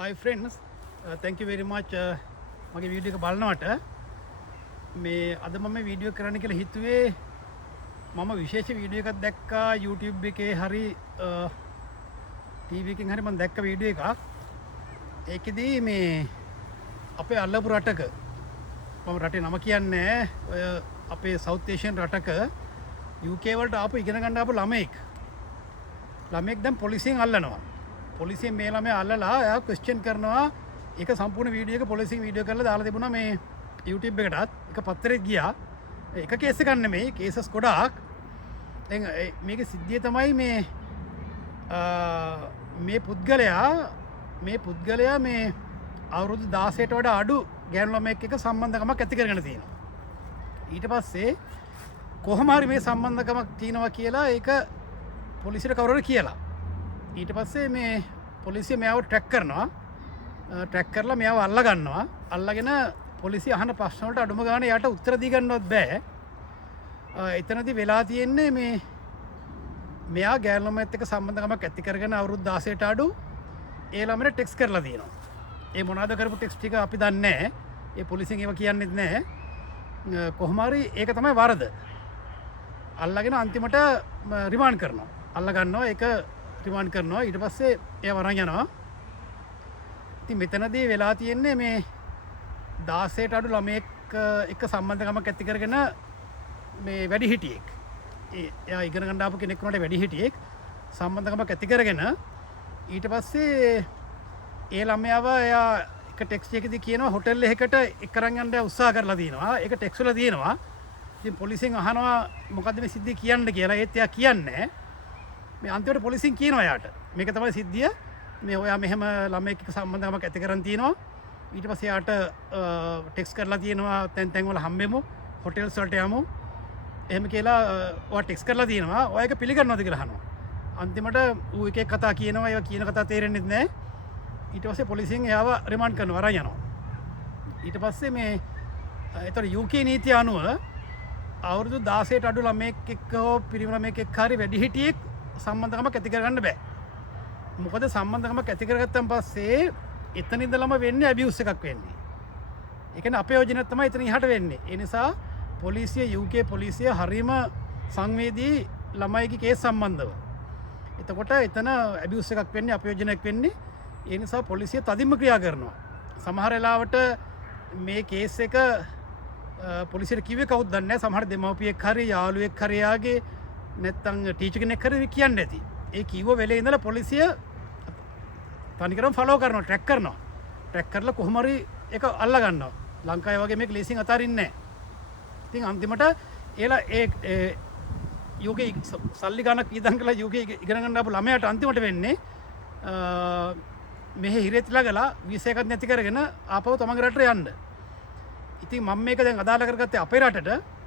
Hi friends, thank you very much මගේ video එක බලනවට මේ අද මම වීඩියෝ කරන්න කියලා හිතුවේ මම විශේෂ වීඩියෝ එකක් දැක්කා YouTube එකේ හරි TV එකකින් හරි මම දැක්ක වීඩියෝ එකක් ඒකෙදී මේ අපේ අල්ලපු රටක මම රටේ නම කියන්නේ ඔය අපේ South Asian රටක UK වලට ආපු ඉගෙන ගන්න ආපු ළමෙක් දැන් පොලිසියෙන් අල්ලනවා පොලිසියෙන් මේ ළමයා අල්ලලා එයා ක්වෙස්චන් කරනවා ඒක සම්පූර්ණ වීඩියෝ එක පොලිසියෙන් වීඩියෝ කරලා දාලා තිබුණා මේ YouTube එකටත් ඒක පත්තරෙත් ගියා එක කේස් එකක් නෙමෙයි කේසස් ගොඩාක් දැන් මේකේ සිද්ධිය තමයි මේ පුද්ගලයා මේ අවුරුදු 16ට වඩා අඩු ගෑනු ළමයෙක් එක්ක සම්බන්ධකමක් ඇති කරගෙන තියෙනවා ඊට පස්සේ කොහොම හරි මේ සම්බන්ධකමක් තියෙනවා කියලා ඒක පොලිසියට කවුරුහරි කියලා ඊට පස්සේ මේ පොලිසිය මෙයාව ට්‍රැක් කරලා මෙයාව අල්ලගන්නවා අල්ලගෙන පොලිසිය අහන ප්‍රශ්න වලට අඩුම ගානේ යාට උත්තර දී ගන්නවත් බෑ එතනදී වෙලා තියෙන්නේ මෙයා ගෑනු ළමයෙක් එක්ක සම්බන්ධකමක් ඇති කරගෙන අවුරුදු 16ට අඩු ඒ ළමයට ටෙක්ස්ට් කරලා තියෙනවා ඒ මොනවද කරපු ටෙක්ස්ට් ටික අපි දන්නේ නැහැ ඒ පොලිසියෙන් ඒව කියන්නෙත් නැහැ කොහොම හරි ඒක තමයි වරද අල්ලගෙන අන්තිමට රිමාන්ඩ් කරනවා අල්ලගන්නවා ඒක රිමාන්ඩ් කරනවා ඊට පස්සේ එයා වරන් යනවා ඉතින් මෙතනදී වෙලා තියෙන්නේ මේ 16ට අඩු ළමයෙක් එක්ක සම්බන්ධකමක් ඇති කරගෙන මේ වැඩිහිටියෙක් එයා ඉගෙන ගන්න ආපු කෙනෙක් වුණාට වැඩිහිටියෙක් සම්බන්ධකමක් ඇති කරගෙන ඊට පස්සේ ඒ ළමයාව එයා එක ටෙක්ස්ට් එකකදී කියනවා හොටෙල් එකකට එක්කරන් යන්න උත්සාහ කරලා තියෙනවා ඒක ටෙක්ස්ට් වල තියෙනවා ඉතින් පොලිසියෙන් අහනවා මොකද්ද මේ සිද්ධිය කියන්න කියලා ඒත් එයා කියන්නේ මේ අන්තිමට පොලිසියෙන් කියනවා යාට මේක තමයි සිද්ධිය මේ ඔයා මෙහෙම ළමයෙක් එක්ක සම්බන්ධකමක් ඇති කරන් තියෙනවා ඊට පස්සේ යාට ටෙක්ස්ට් කරලා තියෙනවා තැන් වල හම්බෙමු හොටෙල්ස් වලට යමු එහෙම කියලා ඔයා ටෙක්ස්ට් කරලා තියෙනවා ඔයා ඒක පිළිගන්නවද කියලා අහනවා අන්තිමට ඌ එක එක කතා කියනවා ඒවා කියන කතා තේරෙන්නේ නැහැ ඊට පස්සේ පොලිසියෙන් එයාව රිමාන්ඩ් කරනවා අරන් යනවා ඊට පස්සේ මේ ඒතර UK නීතිය අනුව අවුරුදු 16ට අඩු ළමයෙක් එක්ක හෝ පිරිමි ළමයෙක් එක්ක හරි වැඩිහිටියෙක් සම්බන්ධකමක් ඇති කරගන්න බෑ මොකද සම්බන්ධකමක් ඇති කරගත්තන් පස්සේ එතන ඉඳලම වෙන්නේ ඇබියුස් එකක් වෙන්නේ ඒ කියන්නේ අපයෝජනයක් තමයි එතන ඉහට වෙන්නේ ඒ නිසා පොලිසිය UK පොලිසිය හරීම සංවේදී ළමයිගේ කේස් සම්බන්ධව එතකොට එතන ඇබියුස් එකක් වෙන්නේ අපයෝජනයක් වෙන්නේ ඒ නිසා පොලිසිය තදින්ම ක්‍රියා කරනවා සමහර වෙලාවට මේ කේස් එක පොලිසියට කිව්වේ කවුද දන්නේ නැහැ සමහර දෙමව්පියෙක් හරි යාළුවෙක් හරි යාගේ නැත්තම් ටීචර් කෙනෙක් හරි කියන්න ඇති ඒ කිව්ව වෙලේ ඉඳලා පොලිසිය තනිකරම ෆලෝ කරනවා ට්‍රැක් කරලා කොහොම හරි ඒක අල්ලා ගන්නවා ලංකාවේ වගේ මේක ලීසින් අතාරින්නේ නැහැ ඉතින් අන්තිමට ඒලා ඒ UK සල්ලි ගණක් ඉදන් කළා UK ඉගෙන ගන්න ආපු ළමයාට අන්තිමට වෙන්නේ මෙහෙ හිරේතිලා ගලා වීසා එකක් නැති කරගෙන ආපහු තමන්ගේ රටට යන්න ඉතින් මම මේක දැන් අදාළ කරගත්තේ අපේ රටට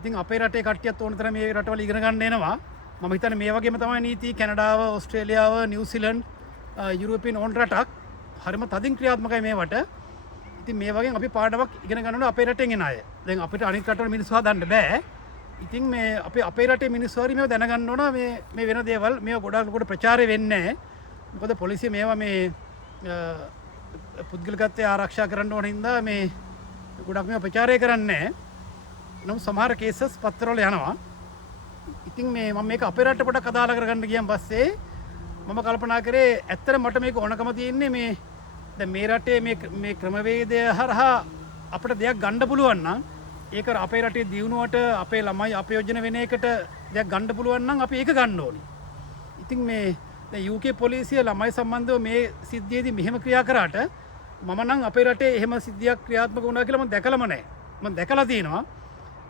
ඉතින් අපේ රටේ කට්ටියත් ඕන තරම් මේ රටවල ඉගෙන ගන්න එනවා මම හිතන්නේ මේ වගේම තමයි නීති කැනඩාව ඕස්ට්‍රේලියාව නිව්සීලන්ඩ් යුරෝපියන් ඕන රටක් හරිම තදින් ක්‍රියාත්මකයි මේවට ඉතින් මේ වගේ අපි පාඩමක් ඉගෙන ගන්න ඕනේ අපේ රටෙන් එන අය දැන් අපිට අනිත් රටවල මිනිස්සු හදන්න බෑ ඉතින් මේ අපේ රටේ මිනිස්සු හරි මේව දැනගන්න ඕන මේ වෙන දේවල් මේව ගොඩක් ලොකුට ප්‍රචාරය වෙන්නේ නැහැ මොකද පොලිසිය මේවා මේ පුද්ගලිකත්වය ආරක්ෂා කරන්න ඕන හින්දා මේ ගොඩක් මේවා ප්‍රචාරය කරන්නේ නැහැ නමුත් සමහර කේසස් පත්තරවල යනවා ඉතින් මේ මම මේක අපේ රටට පොඩක් අදාළ කරගන්න ගියන් පස්සේ මම කල්පනා කරේ ඇත්තට මට මේක ඕනකම තියෙන්නේ මේ දැන් මේ රටේ මේ ක්‍රමවේදය හරහා අපිට දෙයක් ගන්න පුළුවන් නම් ඒක අපේ රටේ දියුණුවට අපේ ළමයි අපයෝජන වෙන එකට දෙයක් ගන්න පුළුවන් නම් අපි ඒක ගන්න ඕනේ. ඉතින් මේ දැන් UK පොලිසිය ළමයි සම්බන්ධව මේ සිද්ධියේදී මෙහෙම ක්‍රියා කරාට මම නම් අපේ රටේ එහෙම සිද්ධියක් ක්‍රියාත්මක වුණා කියලා මම දැකලම නැහැ. මම දැකලා තියෙනවා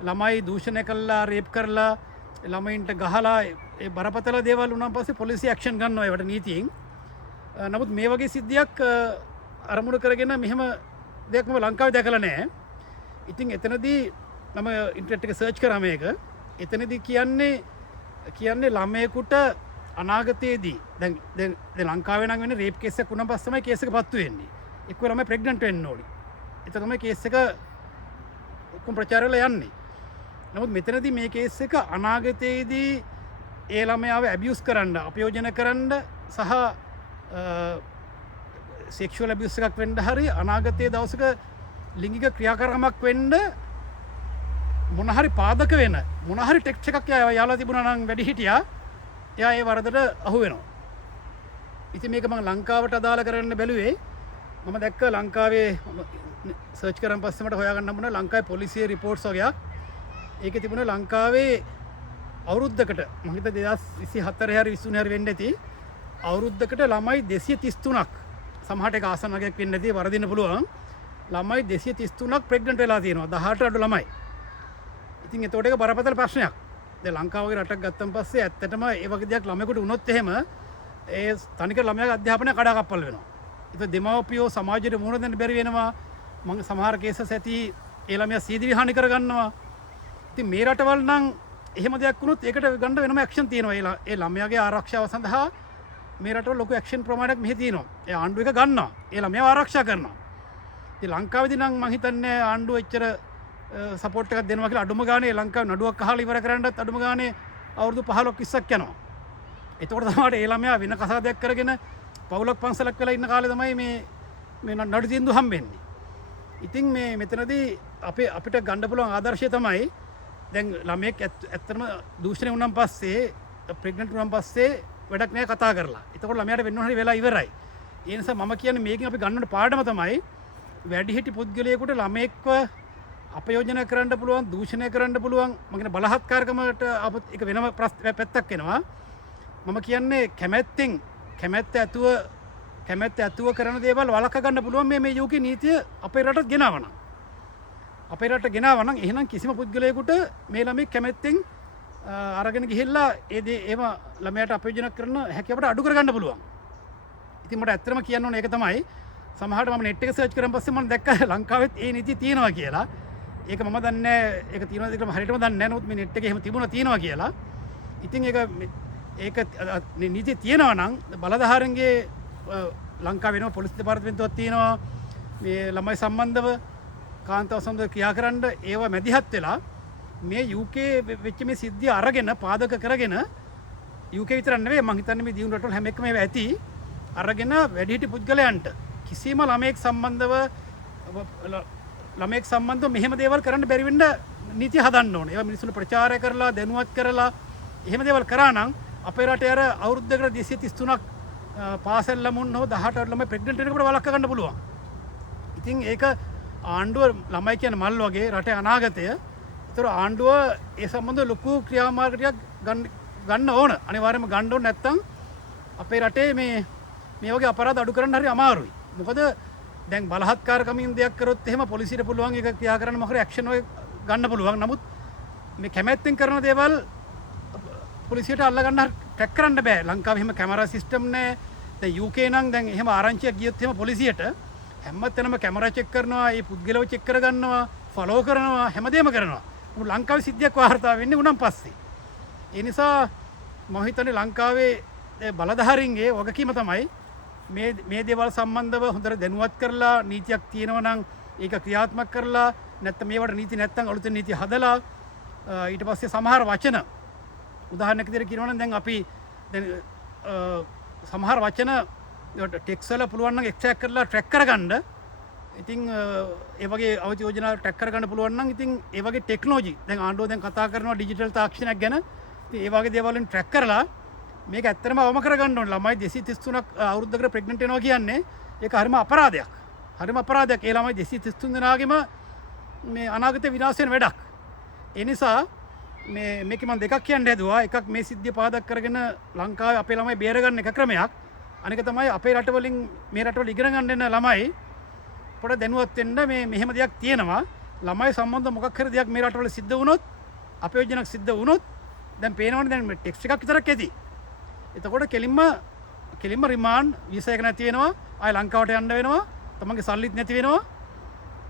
ළමයි දූෂණය කළා රේප් කරලා ළමයින්ට ගහලා ඒ බරපතල දේවල් වුණාන් පස්සේ පොලිසිය ඇක්ෂන් ගන්නවා ඒවට නීතියෙන්. නමුත් මේ වගේ සිද්ධියක් අරමුණු කරගෙන මෙහෙම දෙයක් මම ලංකාවේ දැකලා නැහැ. ඉතින් එතනදී මම ඉන්ටර්නෙට් එක සර්ච් කරා මේක. එතනදී කියන්නේ ළමයෙකුට අනාගතයේදී දැන් ලංකාවේ නම් වෙන්නේ රේප් කේස් එකක් වුණාන් පස්සේ තමයි කේස් එක පත්තු වෙන්නේ. එක්ක ළමයි ප්‍රෙග්නන්ට් වෙන්න ඕනි. ඒක තමයි කේස් එක ඔක්කොම ප්‍රචාරවල යන්නේ. නමුත් මෙතනදී මේ කේස් එක අනාගතයේදී ඒ ළමයාව ඇබියුස් කරන්න අපයෝජන කරන්න සහ සෙක්ෂුවල් ඇබියුස් එකක් වෙන්න හරි අනාගතයේ දවසක ලිංගික ක්‍රියාකාරකමක් වෙන්න මොන හරි පාදක වෙන මොන හරි ටෙක්ස්ට් එකක් යාලා තිබුණා නම් වැඩි හිටියා එයා ඒ වරදට අහු වෙනවා. ඉතින් මේක මම ලංකාවට අදාළ කරන්න බැලුවේ මම දැක්ක ලංකාවේ සර්ච් කරන් පස්සේ මට හොයාගන්න හම්බුණා ලංකාවේ පොලිසිය රිපෝට්ස් වගේක් ඒකේ තිබුණා ලංකාවේ අවුරුද්දකට මම හිතා 2024 හරි 23 හරි වෙන්න ඇති අවුරුද්දකට ළමයි 233ක් සමහරට ඒක ආසන්නයක් වෙන්න ඇති වරදින්න පුළුවන් ළමයි 233ක් ප්‍රෙග්නන්ට් වෙලා තියෙනවා 18 අඩු ළමයි. ඉතින් ඒතකොට ඒක බරපතල ප්‍රශ්නයක්. දැන් ලංකාව වගේ රටක් ගත්තන් පස්සේ ඇත්තටම ඒ වගේ දෙයක් ළමයෙකුට වුණොත් එහෙම ඒ තනිකර ළමයාගේ අධ්‍යාපනය කඩාකප්පල් වෙනවා. ඉතින් දෙමව්පියෝ සමාජයට මුහුණ දෙන්න බැරි වෙනවා. මම සමහර කේසස් ඇති ඒ ළමයා සීදිවි හානි කරගන්නවා. ඉතින් මේ රටවල් නම් එහෙම දෙයක් වුණොත් ඒකට ගන්න වෙනම ඇක්ෂන් තියෙනවා. ඒ ළමයාගේ ආරක්ෂාව සඳහා මේ රටවල ලොකු ඇක්ෂන් ප්‍රමාණයක් මෙහි තියෙනවා. ඒ ආණ්ඩුව එක ගන්නවා. ඒ ළමයාව ආරක්ෂා කරනවා. ඉතින් ලංකාවේදී නම් මම හිතන්නේ ආණ්ඩුව එච්චර සපෝට් එකක් දෙනවා කියලා අඩුම ගානේ ලංකාවේ නඩුවක් අහලා ඉවර කරන්නත් අඩුම ගානේ අවුරුදු 15ක් 20ක් යනවා. එතකොට තමයි ඒ ළමයා වෙන කසාදයක් කරගෙන පවුලක් පන්සලක් වෙලා ඉන්න කාලේ තමයි මේ නඩු තීන්දුව හම්බෙන්නේ. ඉතින් මේ මෙතනදී අපිට ගන්න පුළුවන් ආදර්ශය තමයි දැන් ළමයෙක් ඇත්තටම දූෂණය වුණාන් පස්සේ ප්‍රෙග්නන්ට් වුණාන් පස්සේ වැඩක් නෑ කතා කරලා. එතකොට ළමයාට වෙන්න ඕන හරි වෙලා ඉවරයි. ඒ නිසා මම කියන්නේ මේකෙන් අපි ගන්න ඕන පාඩම තමයි වැඩිහිටි පුද්ගලයෙකුට ළමයෙක්ව අපයෝජනය කරන්න පුළුවන් දූෂණය කරන්න පුළුවන් මම කියන බලහත්කාරකමට අපත් එක වෙනම පැත්තක් එනවා. මම කියන්නේ කැමැත්ත ඇතුව කරන දේවල් වළක්වා ගන්න පුළුවන් මේ යුකේ නීතිය අපේ රටට ගෙනාවනම්. අපේ රටට ගෙනාවනම් එහෙනම් කිසිම පුද්ගලයෙකුට මේ ළමයි කැමැත්තෙන් අරගෙන ගිහිල්ලා ඒ දේ එහෙම ළමයාට අපයෝජනය කරන හැකියාවට අඩු කරගන්න පුළුවන්. ඉතින් මට ඇත්තටම කියන්න ඕනේ ඒක තමයි. සමහරවිට මම නෙට් එක සර්ච් කරන් පස්සේ මම දැක්කා ලංකාවෙත් ඒ නීතිය තියෙනවා කියලා. ඒක මම දන්නේ ඒක තියෙනවද කියලා හරියටම දන්නේ නැහැ. නමුත් මේ නෙට් එකේ එහෙම තියෙනවා කියලා. ඉතින් ඒක නීතිය තියෙනවා නම් බලධාරීන්ගේ ලංකාවේ වෙනම පොලිස් දෙපාර්තමේන්තුවක් තියෙනවා. මේ ළමයි සම්බන්ධව කාන්තාව සම්බන්ධව ක්‍රියා කරන්න ඒව මැදිහත් වෙලා මේ UK වෙච්ච මේ සිද්ධිය අරගෙන පාදක කරගෙන UK විතර නෙවෙයි මම හිතන්නේ මේ දියුණු රටවල හැම එකම ඒව ඇති අරගෙන වැඩිහිටි පුද්ගලයන්ට කිසිම ළමයෙක් සම්බන්ධව මෙහෙම දේවල් කරන්න බැරි වෙන්න නීතිය හදන්න ඕනේ. ඒවා මිනිස්සුන්ට ප්‍රචාරය කරලා දැනුවත් කරලා එහෙම දේවල් කරා නම් අපේ රටේ අර අවුරුද්දකට 233ක් පාසල් ළමුන් හෝ 18 ළමයි ප්‍රෙග්නන්ට් වෙනකොට වළක්වා ගන්න පුළුවන්. ඉතින් ඒක ආණ්ඩුව ළමයි කියන මල් වගේ රටේ අනාගතය. ඒතර ආණ්ඩුව ඒ සම්බන්ධව ලොකු ක්‍රියාමාර්ගයක් ගන්න ඕන. අනිවාර්යයෙන්ම ගන්න ඕන නැත්නම් අපේ රටේ මේ වගේ අපරාධ අඩු කරන්න හරි අමාරුයි. මොකද දැන් බලහත්කාරකමින් දෙයක් කරොත් එහෙම පොලිසියට පුළුවන් ඒක ක්‍රියා කරන්න මොකද ඇක්ෂන් එක ගන්න පුළුවන්. නමුත් මේ කැමැත්තෙන් කරන දේවල් පොලිසියට අල්ල ගන්න ට්‍රැක් කරන්න බෑ. ලංකාවේ එහෙම කැමරා සිස්ටම් නැහැ. දැන් UK නම් දැන් එහෙම ආරංචියක් ගියොත් එහෙම පොලිසියට හැමතැනම කැමරා චෙක් කරනවා, ඒ පුද්ගලව චෙක් කරගන්නවා, ෆලෝ කරනවා, හැමදේම කරනවා. මොකද ලංකාවේ සිද්ධියක් වාර්තා වෙන්නේ උනම් පස්සේ. ඒ නිසා මම හිතන්නේ ලංකාවේ බලධාරීන්ගේ වගකීම තමයි මේ දේවල් සම්බන්ධව හොඳට දැනුවත් කරලා නීතියක් තියෙනවා නම් ඒක ක්‍රියාත්මක කරලා නැත්නම් මේවට නීති නැත්නම් අලුතෙන් නීති හදලා ඊට පස්සේ සමහර වචන උදාහරණයක් විදිහට කියනවා නම් දැන් අපි සමහර වචන ටෙක්ස්ට් වල පුළුවන් නම් එක්ස්ට්‍රැක්ට් කරලා ට්‍රැක් කරගන්න. ඉතින් ඒ වගේ අවධි යෝජනා ට්‍රැක් කරගන්න පුළුවන් නම් ඉතින් ඒ වගේ ටෙක්නොලොජි දැන් ආණ්ඩුව දැන් කතා කරනවා ඩිජිටල් තාක්ෂණයක් ගැන. ඉතින් ඒ වගේ දේවල් වලින් ට්‍රැක් කරලා මේක ඇත්තටම අවම කරගන්න ඕනේ. ළමයි 233ක් අවුරුද්දකට ප්‍රෙග්නන්ට් වෙනවා කියන්නේ ඒක හරිම අපරාධයක්. හරිම අපරාධයක්. ඒ ළමයි 233 දෙනාගේම මේ අනාගතේ විනාශ වෙන වැඩක්. ඒ නිසා මේක මම දෙකක් කියන්න හැදුවා. එකක් මේ සිද්ධිය පාදක කරගෙන ලංකාවේ අපේ ළමයි බේරගන්න එක ක්‍රමයක්. අනික තමයි අපේ රටවලින් මේ රටවල ඉගෙන ගන්න එන ළමයි පොඩ දැනුවත් වෙන්න මෙහෙම දෙයක් තියෙනවා. ළමයි සම්බන්ධ මොකක් හරි දෙයක් මේ රටවල සිද්ධ වුණොත් අපයෝජනක් සිද්ධ වුණොත් දැන් පේනවනේ දැන් ටෙක්ස්ට් එකක් විතරක් ඇති. එතකොට කෙලින්ම රිමාන්ඩ් වීසා එක නැති වෙනවා. ආය ලංකාවට යන්න වෙනවා. තමන්ගේ සල්ලිත් නැති වෙනවා.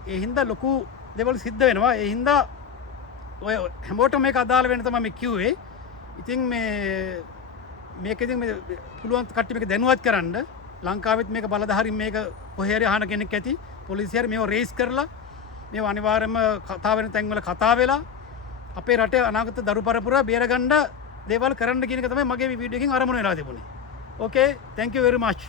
ඒ හින්දා ලොකු දේවල් සිද්ධ වෙනවා. ඒ හින්දා ඔය හැමෝටම මේක අදාළ වෙන්න තමයි මේ කිව්වේ. ඉතින් මේක ඉතින් පුළුවන් කට්ටිය මේක දැනුවත් කරන්න. ලංකාවෙත් මේක බලධාරීන් මේක කොහේ හරි අහන කෙනෙක් ඇති. පොලිසිය හරි මේව රේස් කරලා මේව අනිවාර්යයෙන්ම කතා වෙන තැන්වල කතා වෙලා අපේ රටේ අනාගත දරු පරපුර බේරගන්න දේවල් කරන්න කියන එක තමයි මගේ මේ වීඩියෝ එකෙන් අරමුණ වෙලා තිබුණේ. Okay, thank you very much.